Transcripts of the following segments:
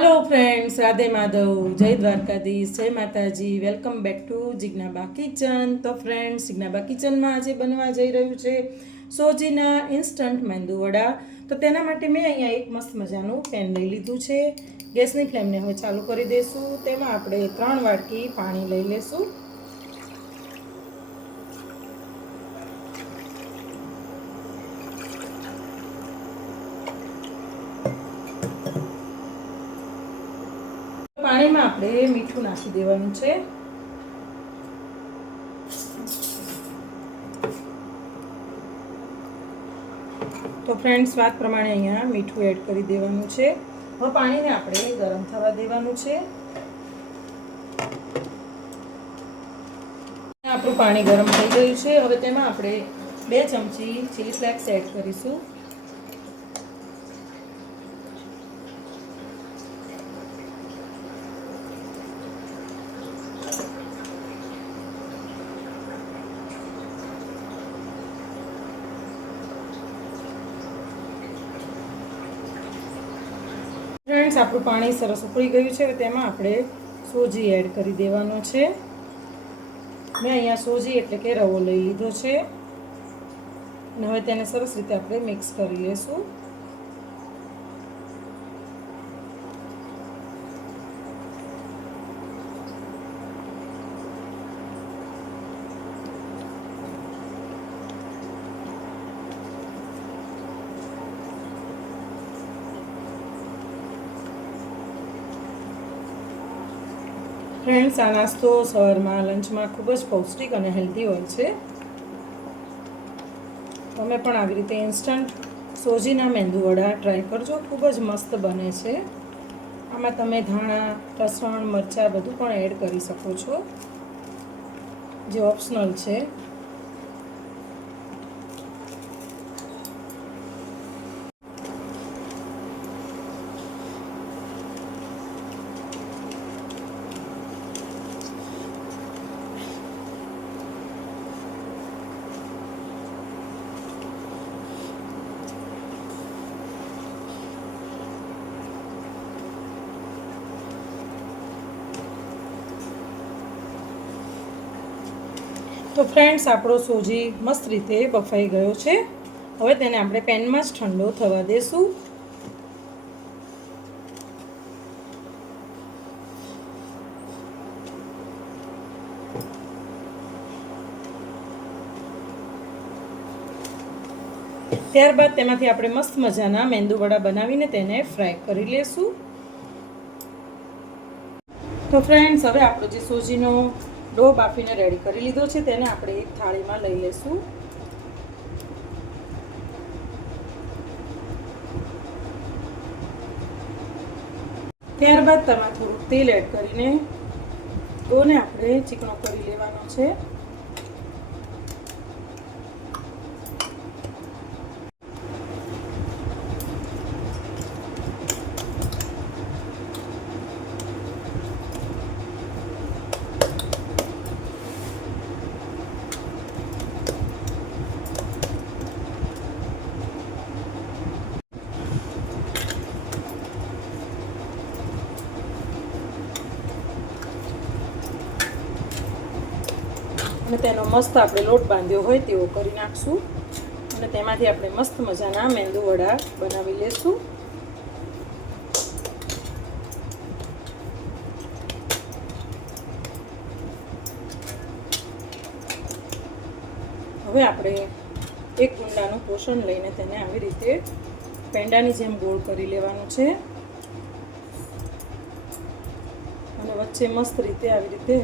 Hello friends Radhe Madhav જય દ્વારકાધીશ જય Mataji welcome back to Jignaba kitchen તો ફ્રેન્ડ્સ જિજ્ઞાબા કિચનમાં આજે બનવા જઈ રહ્યું છે સોજીના ઇન્સ્ટન્ટ મેંદુવડા તો તેના માટે મેં અહીંયા એક મસ્ત મજાનું પેન લઈ લીધું છે. ગેસની ફ્લેમને હવે ચાલુ કરી દઈશું. તેમાં આપણે ત્રણ વાટકી પાણી લઈ લઈશું આપણે મીઠું નાખી દેવાનું છે. તો ફ્રેન્ડ સ્વાદ પ્રમાણે અહીંયા મીઠું એડ કરી દેવાનું છે. હવે પાણીને આપણે ગરમ થવા દેવાનું છે. આપણું પાણી ગરમ થઈ ગયું છે. હવે તેમાં આપણે બે ચમચી ચીલી ફ્લેક્સ એડ કરીશું. ફ્રેન્ડ્સ આપણું પાણી સરસ ઉકળી ગયું છે, તેમાં આપણે સોજી એડ કરી દેવાનો છે. મેં અહીંયા સોજી એટલે કે રવો લઈ લીધો છે. અને હવે તેને સરસ રીતે આપણે મિક્સ કરી લઈશું ફ્રેન્ડ્સ, આ નાસ્તો સવારમાં, લંચમાં ખૂબ જ પૌષ્ટિક અને હેલ્ધી હોય છે. તમે પણ આવી રીતે ઇન્સ્ટન્ટ સોજીના મેંદુવડા ટ્રાય કરજો. ખૂબ જ મસ્ત બને છે. આમાં તમે ધાણા, લસણ, મરચાં બધું પણ એડ કરી શકો છો. જે ઓપ્શનલ છે. તો ફ્રેન્ડ્સ આપણો સૂજી મસ્ત રીતે બફાઈ ગયો છે. હવે તેને આપણે પેનમાં જ ઠંડો થવા દેશું. ત્યારબાદ તેમાંથી આપણે મસ્ત મજાના મેંદુવડા બનાવીને તેને ફ્રાય કરી લેશું. તો ફ્રેન્ડ્સ હવે આપણો જે સોજીનો ડો બાફીને રેડી કરી લીધો છે, તેને આપણે એક થાળીમાં લઈ લઈશું. ત્યારબાદ તેમાં થોડુંક તેલ એડ કરીને ડોને આપણે ચીકણો કરી લેવાનો છે. અને તેનો મસ્ત આપણે લોટ બાંધ્યો હોય તેવો કરી નાખશું. અને તેમાંથી આપણે મસ્ત મજાના મેંદુ વડા બનાવી લેશું. હવે આપણે એક ગુંડાનું પોષણ લઈને તેને આવી રીતે પેંડાની જેમ ગોળ કરી લેવાનું છે. અને વચ્ચે મસ્ત રીતે આવી રીતે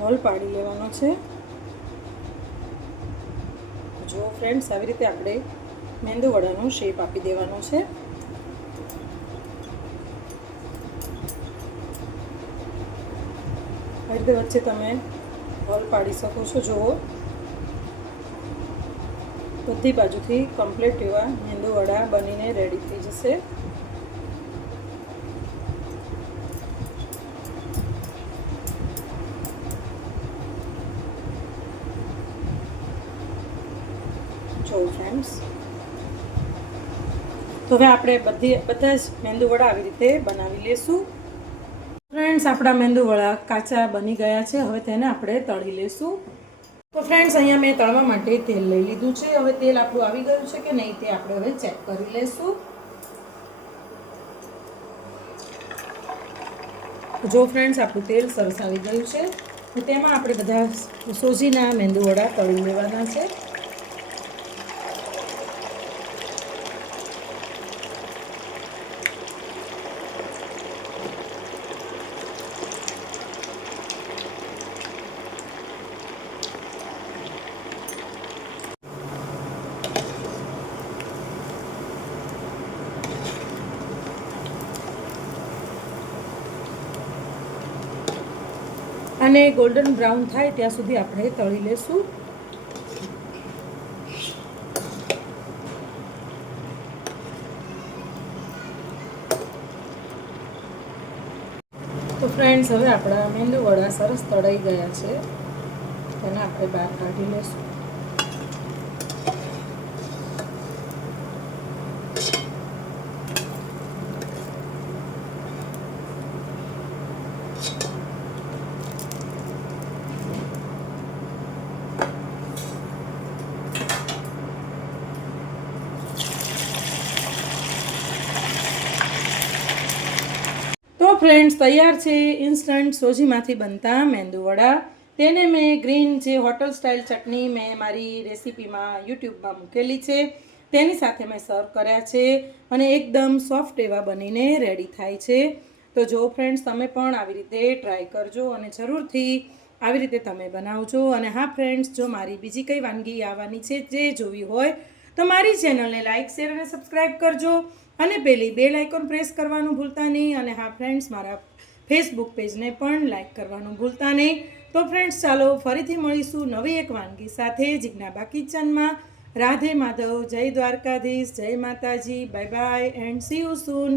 હોલ પાડી લેવાનો છે. જો ફ્રેન્ડ્સ આવી રીતે આપણે મેંદુ વડાનો શેપ આપી દેવાનો છે. આવી રીતે વચ્ચે તમે હોલ પાડી શકો છો. જુઓ. બધી બાજુથી કમ્પ્લીટ એવા મેંદુ વડા બનીને રેડી થઈ જશે. ફ્રેન્ડ્સ તો હવે આપણે બધી, બધા જ મેંદુવડા આવી રીતે બનાવી લઈશું ફ્રેન્ડ્સ આપણા મેંદુવડા કાચા બની ગયા છે. હવે તેને આપણે તળી લઈશું તો ફ્રેન્ડ્સ અહીંયા મેં તળવા માટે તેલ લઈ લીધું છે. હવે તેલ આપણું આવી ગયું છે કે નહીં તે આપણે હવે ચેક કરી લઈશું જો ફ્રેન્ડ્સ આપણું તેલ સરસ આવી ગયું છે. તો તેમાં આપણે બધા સોજીના મેંદુવડા તળી લેવાના છે. અને ગોલ્ડન બ્રાઉન થાય ત્યાં સુધી આપણે તળી લેશું. તો ફ્રેન્ડ્સ હવે આપણા મેંદુ વડા સરસ તળાઈ ગયા છે. તેને આપણે બહાર કાઢી લેશું તો ફ્રેન્ડ્સ, તૈયાર છે ઇન્સ્ટન્ટ સોજીમાંથી બનતા મેંદુવડા તેને મેં ગ્રીન જે હોટલ સ્ટાઇલ ચટણી મેં મારી રેસીપીમાં યુટ્યુબમાં મૂકેલી છે. તેની સાથે મેં સર્વ કર્યા છે અને એકદમ સોફ્ટ એવા બનીને રેડી થાય છે. તો જો ફ્રેન્ડ્સ, તમે પણ આવી રીતે ટ્રાય કરજો અને જરૂરથી આવી રીતે તમે બનાવજો. અને હા ફ્રેન્ડ્સ, જો મારી બીજી કઈ વાનગી આવવાની છે, જે જોવી હોય, તો મારી ચેનલને લાઇક, શેર અને સબસ્ક્રાઈબ કરજો. અને પેલી બેલ આઇકોન પ્રેસ કરવાનું ભૂલતા નહીં અને હા, ફ્રેન્ડ્સ, મારા ફેસબુક પેજને પણ લાઇક કરવાનું ભૂલતા નહીં. તો ફ્રેન્ડ્સ, ચાલો ફરીથી મળીશું નવી એક વાનગી સાથે જિજ્ઞાબા કિચનમાં. રાધે માધવ, જય દ્વારકાધીશ, જય Mataji, bye bye, and see you soon.